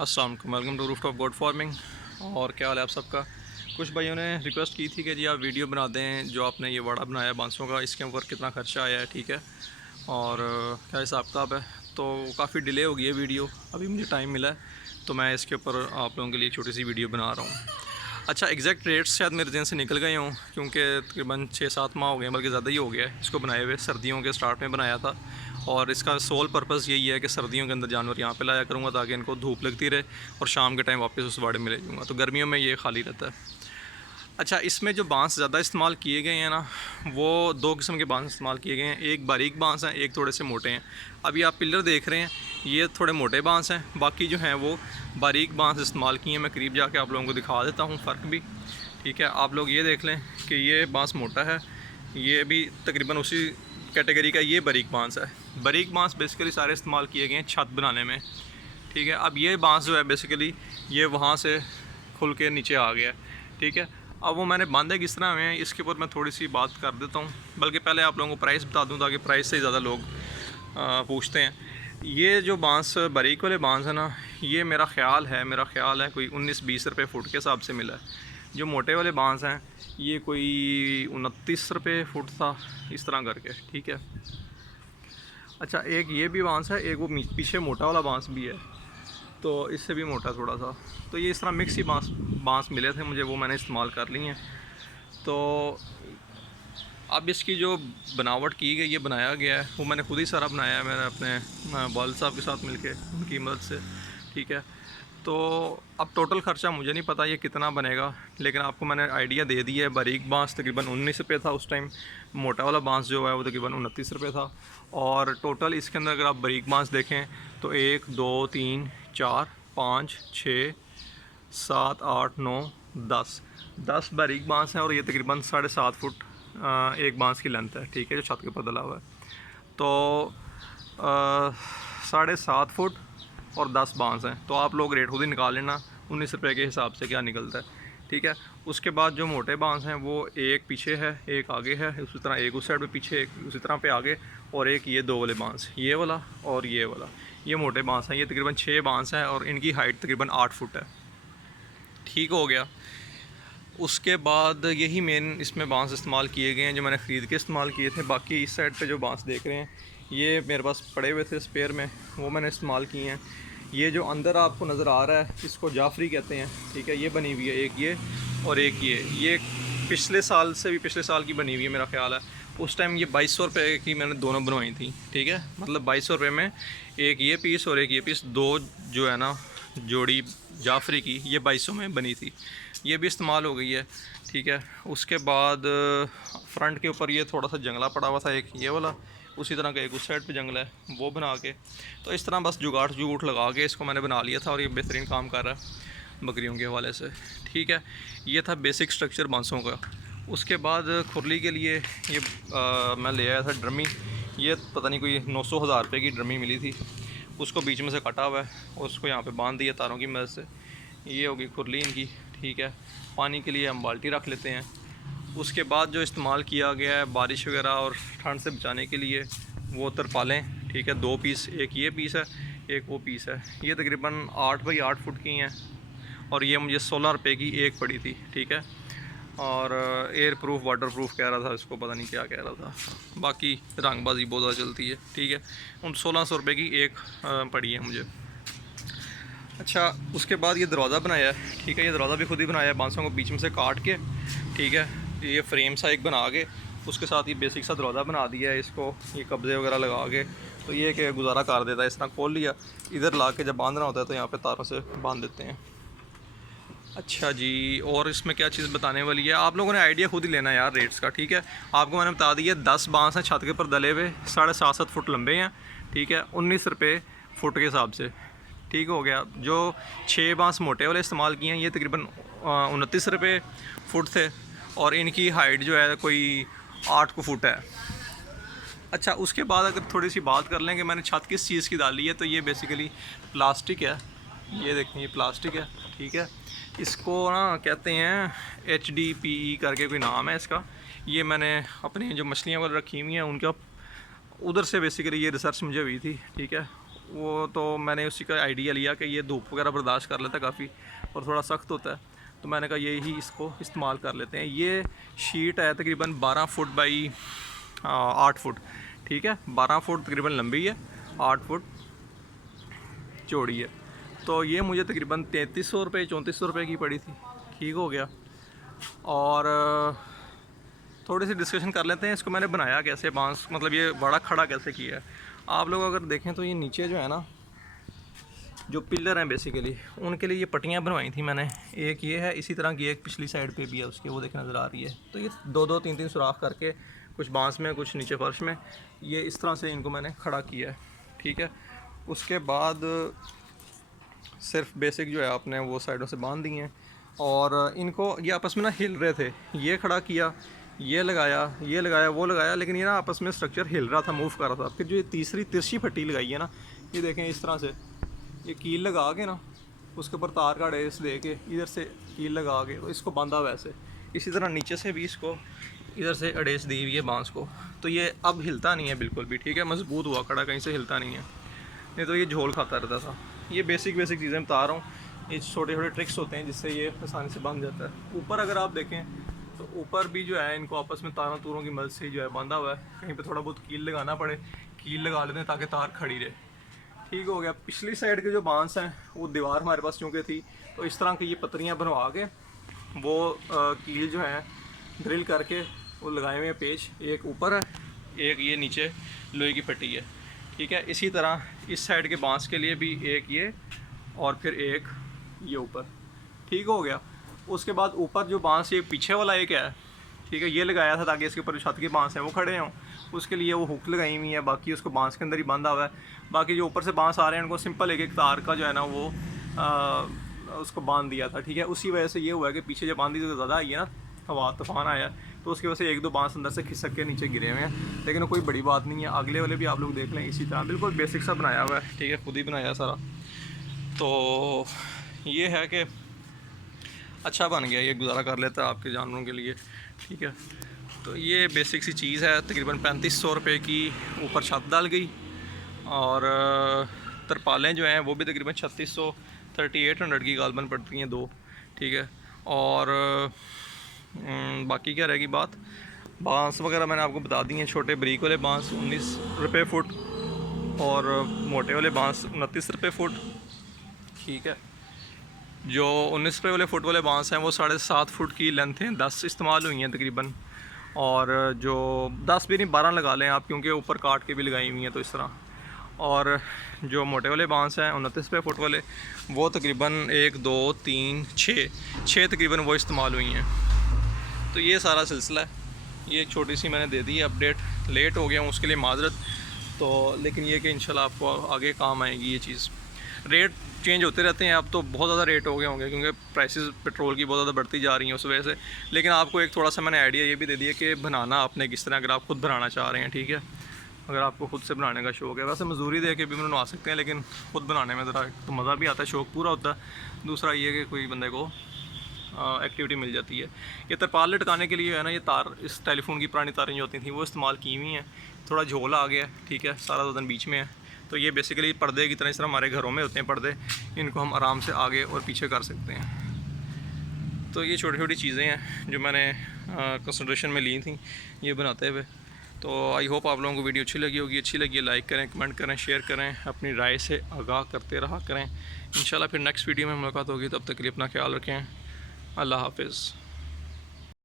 अस्सलाम वालेकुम, welcome to rooftop goat farming. और क्या हाल है आप सबका। कुछ भाइयों ने रिक्वेस्ट की थी कि जी आप वीडियो बना दें, जो आपने ये वाड़ा बनाया बांसों का, इसके ऊपर कितना खर्चा आया है, ठीक है, और क्या हिसाब किताब है। तो काफ़ी डिले हो गई है वीडियो, अभी मुझे टाइम मिला है तो मैं इसके ऊपर आप लोगों के लिए छोटी सी वीडियो बना रहा हूँ। अच्छा, एग्जैक्ट रेट्स शायद मेरे जहन से निकल गए हों, क्योंकि तकरीबन 6-7 माह हो गए, बल्कि ज़्यादा ही हो गया है इसको बनाए हुए। सर्दियों के स्टार्ट में बनाया था और इसका सोल पर्पज़ यही है कि सर्दियों के अंदर जानवर यहाँ पे लाया करूँगा ताकि इनको धूप लगती रहे और शाम के टाइम वापस उस वाड़े में ले जाऊँगा, तो गर्मियों में ये खाली रहता है। अच्छा, इसमें जो बांस ज़्यादा इस्तेमाल किए गए हैं ना, वो दो किस्म के बांस इस्तेमाल किए गए हैं। एक बारीक बांस हैं, एक थोड़े से मोटे हैं। अभी आप पिलर देख रहे हैं, ये थोड़े मोटे बांस हैं, बाकी जो हैं वो बारीक बांस इस्तेमाल किए हैं। मैं करीब जाके आप लोगों को दिखा देता हूँ फ़र्क भी, ठीक है। आप लोग ये देख लें कि ये बांस मोटा है, ये भी तकरीबन उसी कैटेगरी का ये बारीक बांस है। बारीक बांस बेसिकली सारे इस्तेमाल किए गए हैं छत बनाने में, ठीक है। अब ये बांस जो है बेसिकली ये वहाँ से खुल के नीचे आ गया, ठीक है। अब वो मैंने बांधे किस तरह हुए हैं इसके ऊपर मैं थोड़ी सी बात कर देता हूँ, बल्कि पहले आप लोगों को प्राइस बता दूँ ताकि प्राइस से ज़्यादा लोग पूछते हैं। ये जो बांस बारीक वाले बांस है ना, ये मेरा ख्याल है कोई 19-20 रुपये फ़ुट के हिसाब से मिला है। जो मोटे वाले बांस हैं ये कोई 29 रुपये फ़ुट था, इस तरह करके, ठीक है। अच्छा, एक ये भी बांस है, एक वो पीछे मोटा वाला बांस भी है, तो इससे भी मोटा थोड़ा सा। तो ये इस तरह मिक्स ही बांस बांस मिले थे मुझे, वो मैंने इस्तेमाल कर लिए हैं। तो अब इसकी जो बनावट की गई, ये बनाया गया है, वो मैंने खुद ही सारा बनाया है, मैंने अपने वालिद साहब के साथ मिलके उनकी मदद से, ठीक है। तो अब टोटल ख़र्चा मुझे नहीं पता ये कितना बनेगा, लेकिन आपको मैंने आइडिया दे दिया है। बारीक बांस तकरीबन 19 रुपये था उस टाइम, मोटा वाला बांस जो है वो तकरीबन 29 रुपये था। और टोटल इसके अंदर अगर आप बारीक बांस देखें तो 1 2 3 4 5 6 7 8 9 10 बारीक बांस हैं, और ये तकरीबन 7.5 फुट एक बांस की लेंथ है, ठीक है, जो छत के ऊपर डला हुआ है। तो 7.5 फुट और 10 बांस हैं, तो आप लोग रेट खुद ही निकाल लेना 19 रुपये के हिसाब से क्या निकलता है, ठीक है। उसके बाद जो मोटे बांस हैं वो एक पीछे है, एक आगे है, उसी तरह एक उस साइड पे पीछे, एक उसी तरह पे आगे, और एक ये दो वाले बांस, ये वाला और ये वाला, ये मोटे बांस हैं। ये तकरीबन 6 बांस हैं और इनकी हाइट तकरीबन 8 फुट है, ठीक हो गया। उसके बाद यही मेन इसमें बांस इस्तेमाल किए गए हैं जो मैंने ख़रीद के इस्तेमाल किए थे। बाकी इस साइड पे जो बांस देख रहे हैं ये मेरे पास पड़े हुए थे स्पेयर में, वो मैंने इस्तेमाल किए हैं। ये जो अंदर आपको नज़र आ रहा है इसको जाफरी कहते हैं, ठीक है, ये बनी हुई है एक ये और एक ये पिछले साल से भी पिछले साल की बनी हुई है मेरा ख्याल है। उस टाइम ये 2200 रुपये की मैंने दोनों बनवाई थी, ठीक है, मतलब 2200 रुपये में एक ये पीस और एक ये पीस, दो जो है ना जोड़ी जाफरी की, ये 2200 में बनी थी। ये भी इस्तेमाल हो गई है, ठीक है। उसके बाद फ्रंट के ऊपर ये थोड़ा सा जंगला पड़ा हुआ था, एक ये वाला, उसी तरह का एक उस साइड पे जंगल है, वो बना के, तो इस तरह बस जुगाड़ लगा के इसको मैंने बना लिया था और ये बेहतरीन काम कर रहा है बकरियों के हवाले से, ठीक है। ये था बेसिक स्ट्रक्चर बांसों का। उसके बाद खुरली के लिए ये मैं ले आया था ड्रमी, ये पता नहीं कोई 900-1000 रुपये की ड्रमी मिली थी, उसको बीच में से कटा हुआ है, उसको यहाँ पे बांध दिया तारों की मदद से। ये होगी खुरली इनकी, ठीक है। पानी के लिए हम बाल्टी रख लेते हैं। उसके बाद जो इस्तेमाल किया गया है बारिश वगैरह और ठंड से बचाने के लिए, वो तरपालें, ठीक है, 2 पीस, एक ये पीस है एक वो पीस है। ये तकरीबन 8 बाई 8 फुट की हैं और ये मुझे 16 रुपये की एक पड़ी थी, ठीक है। और एयर प्रूफ वाटर प्रूफ कह रहा था इसको, पता नहीं क्या कह रहा था, बाकी रंगबाजी बहुत ज़्यादा चलती है, ठीक है। उन 1600 रुपये की एक पड़ी है मुझे। अच्छा, उसके बाद ये दरवाज़ा बनाया है, ठीक है, ये दरवाज़ा भी खुद ही बनाया है बांसों को बीच में से काट के, ठीक है। ये फ्रेम सा एक बना के उसके साथ ये बेसिक सा दरवाज़ा बना दिया है इसको, ये कब्जे वगैरह लगा के, तो ये कि गुजारा कर देता है। इस तरह खोल लिया, इधर ला के जब बांधना होता है तो यहाँ पे तारों से बांध देते हैं। अच्छा जी, और इसमें क्या चीज़ बताने वाली है, आप लोगों ने आइडिया खुद ही लेना है यार रेट्स का, ठीक है। आपको मैंने बता दिया 10 बांस हैं छत के ऊपर डले हुए, 7.5-7 फुट लंबे हैं, ठीक है, 19 रुपये फुट के हिसाब से, ठीक हो गया। जो 6 बांस मोटे वाले इस्तेमाल किए हैं ये तकरीबन 29 रुपये फुट थे, और इनकी हाइट जो है कोई 8 फुट है। अच्छा, उसके बाद अगर थोड़ी सी बात कर लें कि मैंने छत किस चीज़ की डाली है, तो ये बेसिकली प्लास्टिक है, ये देखें, ये प्लास्टिक है, ठीक है। इसको ना कहते हैं HDPE करके कोई नाम है इसका। ये मैंने अपनी जो मछलियाँ वगैरह रखी हुई हैं उनका उधर से बेसिकली ये रिसर्च मुझे हुई थी, ठीक है, वो तो मैंने उसी का आइडिया लिया कि ये धूप वगैरह बर्दाश्त कर लेता है काफ़ी और थोड़ा सख्त होता है, तो मैंने कहा यही इसको इस्तेमाल कर लेते हैं। ये शीट है तकरीबन 12 फुट बाई 8 फुट, ठीक है, 12 फुट तकरीबन लंबी है, 8 फुट चौड़ी है। तो ये मुझे तकरीबन 3300 रुपये 3400 रुपये की पड़ी थी। ठीक हो गया। और थोड़ी सी डिस्कशन कर लेते हैं, इसको मैंने बनाया कैसे, बांस मतलब ये बड़ा खड़ा कैसे किया है। आप लोग अगर देखें तो ये नीचे जो है ना, जो पिलर हैं बेसिकली उनके लिए ये पट्टियाँ बनवाई थी मैंने। एक ये है, इसी तरह की एक पिछली साइड पे भी है उसके, वो देख नज़र आ रही है। तो ये 2-2 3-3 सुराख करके, कुछ बांस में कुछ नीचे फर्श में, ये इस तरह से इनको मैंने खड़ा किया है। ठीक है। उसके बाद सिर्फ बेसिक जो है आपने वो साइडों से बांध दिए हैं और इनको ये आपस में ना हिल रहे थे। ये खड़ा किया, ये लगाया, ये लगाया, वो लगाया, लेकिन ये ना आपस में स्ट्रक्चर हिल रहा था, मूव कर रहा था। फिर जो ये तीसरी तिरछी पट्टी लगाई है ना, ये देखें इस तरह से, ये कील लगा के ना उसके ऊपर तार का डेस दे के इधर से कील लगा के तो इसको बांधा वैसे। इसी तरह नीचे से भी इसको इधर से अडेस दी हुई है बांस को। तो ये अब हिलता नहीं है बिल्कुल भी। ठीक है, मजबूत हुआ खड़ा, कहीं से हिलता नहीं है, नहीं तो ये झोल खाता रहता था। ये बेसिक चीज़ें बता रहा हूँ, ये छोटे छोटे ट्रिक्स होते हैं जिससे ये आसानी से बंध जाता है। ऊपर अगर आप देखें तो ऊपर भी जो है इनको आपस में तारों तूरों की मदद से जो है बांधा हुआ है। कहीं पे थोड़ा बहुत कील लगाना पड़े, कील लगा लेते हैं ताकि तार खड़ी रहे। ठीक हो गया। पिछली साइड के जो बांस हैं वो दीवार हमारे पास चूँकि थी, तो इस तरह की ये पत्रियाँ बनवा के वो कील जो है ड्रिल करके वो लगाए हुए हैं पेच। एक ऊपर है, एक ये नीचे लोहे की पट्टी है। ठीक है। इसी तरह इस साइड के बांस के लिए भी एक ये और फिर एक ये ऊपर। ठीक हो गया। उसके बाद ऊपर जो बांस ये पीछे वाला एक है, ठीक है, ये लगाया था ताकि इसके ऊपर जो छत के बांस हैं वो खड़े हों। उसके लिए वो हुक लगाई हुई है, बाकी उसको बांस के अंदर ही बांधा हुआ है। बाकी जो ऊपर से बांस आ रहे हैं उनको सिंपल एक तार का जो है ना वो उसको बांध दिया था। ठीक है। उसी वजह से ये हुआ है कि पीछे जब बांधी तो ज़्यादा आई है ना, हवा तूफान आया, तो उसकी वजह से 1-2 बांस अंदर से खिसक के नीचे गिरे हुए हैं, लेकिन कोई बड़ी बात नहीं है। अगले वाले भी आप लोग देख लें, इसी तरह बिल्कुल बेसिक सा बनाया हुआ है। ठीक है, खुद ही बनाया सारा। तो ये है कि अच्छा बन गया, ये गुजारा कर लेता है आपके जानवरों के लिए। ठीक है। तो ये बेसिक सी चीज़ है। तकरीबन 3500 रुपये की ऊपर छत डाल गई और तरपालें जो हैं वो भी तकरीबन 3600 3800 की गालबन पड़ती हैं 2। ठीक है। और बाकी क्या रहेगी बात, बांस वगैरह मैंने आपको बता दी हैं। छोटे ब्रीक वाले बांस 19 रुपये फुट और मोटे वाले बांस 29 रुपये फुट। ठीक है। जो 19 रुपये वाले फुट वाले बांस हैं वो 7.5 फुट की लेंथ हैं, 10 इस्तेमाल हुई हैं तकरीबन। और जो 10 भी नहीं 12 लगा लें आप, क्योंकि ऊपर काट के भी लगाई हुई हैं तो इस तरह। और जो मोटे वाले बांस हैं 29 रुपये फुट वाले, वो तकरीबन 1 2 3 6 तकरीबन वो इस्तेमाल हुई हैं। तो ये सारा सिलसिला है। ये एक छोटी सी मैंने दे दी अपडेट, लेट हो गया हूँ उसके लिए माजरत। तो लेकिन ये कि इंशाल्लाह आपको आगे काम आएगी ये चीज़। रेट चेंज होते रहते हैं, अब तो बहुत ज़्यादा रेट हो गए होंगे क्योंकि प्राइसेस पेट्रोल की बहुत ज़्यादा बढ़ती जा रही हैं उस वजह से। लेकिन आपको एक थोड़ा सा मैंने आइडिया ये भी दे दिया कि बनाना आपने किस तरह, अगर आप खुद बनाना चाह रहे हैं। ठीक है। अगर आपको खुद से बनाने का शौक़ है, वैसे मजदूरी दे के भी बनवा सकते हैं, लेकिन खुद बनाने में ज़रा तो मज़ा भी आता है, शौक़ पूरा होता है। दूसरा ये कि कोई बंदे को एक्टिविटी मिल जाती है। ये तरपाल लटकाने के लिए है ना, ये तार, इस टेलीफोन की पुरानी तारें जो होती थी वो इस्तेमाल की हुई हैं। थोड़ा झोल आ गया। ठीक है। सारा वजन बीच में है, तो ये बेसिकली पर्दे की तरह, इस तरह हमारे घरों में होते हैं पर्दे, इनको हम आराम से आगे और पीछे कर सकते हैं। तो ये छोटी छोटी चीज़ें हैं जो मैंने कंसंट्रेशन में ली थी ये बनाते हुए। तो आई होप आप लोगों को वीडियो अच्छी लगी होगी। अच्छी लगी लाइक करें, कमेंट करें, शेयर करें, अपनी राय से आगाह करते रहा करें। इंशाल्लाह फिर नेक्स्ट वीडियो में मुलाकात होगी, तब तक के लिए अपना ख्याल रखें। अल्लाह हाफिज़।